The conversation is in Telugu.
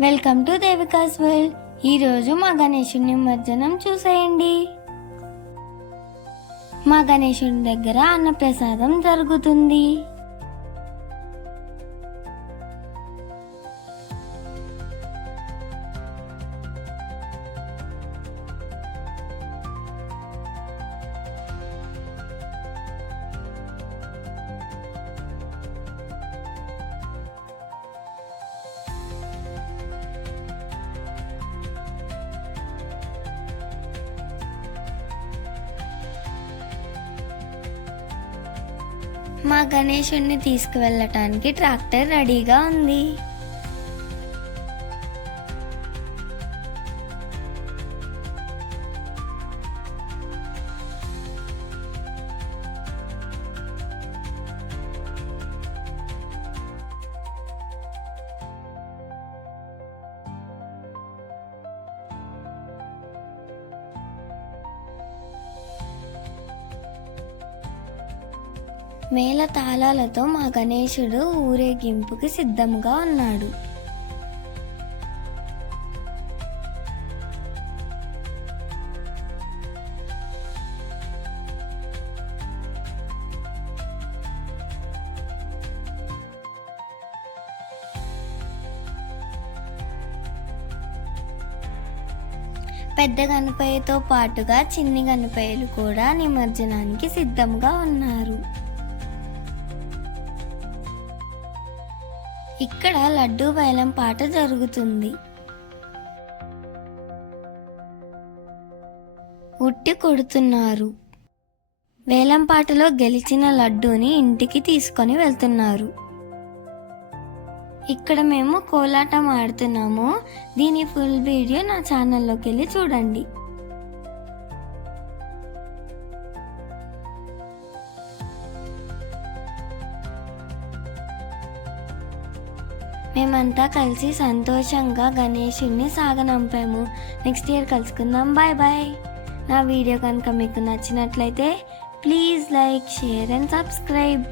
Welcome to దేవికాస్ world. ఈరోజు మా గణేశుని నిమజ్జనం చూసేయండి. మా గణేశుని దగ్గర అన్నప్రసాదం జరుగుతుంది. మా గణేశుణ్ణి తీసుకువెళ్ళటానికి ట్రాక్టర్ రెడీగా ఉంది. మేళ తాళాలతో మా గణేశుడు ఊరేగింపుకి సిద్ధంగా ఉన్నాడు. పెద్ద గణపయ్యతో పాటుగా చిన్ని గణపయ్యలు కూడా నిమజ్జనానికి సిద్ధంగా ఉన్నారు. ఇక్కడ లడ్డూ వేలం పాట జరుగుతుంది. ఉట్టి కొడుతున్నారు. వేలం పాటలో గెలిచిన లడ్డూని ఇంటికి తీసుకొని వెళ్తున్నారు. ఇక్కడ మేము కోలాటం ఆడుతున్నాము. దీని ఫుల్ వీడియో నా ఛానల్లోకి వెళ్ళి చూడండి. మేమంతా కలిసి సంతోషంగా గణేశుడిని సాగనంపాము. నెక్స్ట్ ఇయర్ కలుసుకుందాం. Bye bye. నా వీడియో కనుక మీకు నచ్చినట్లయితే please like, share and subscribe.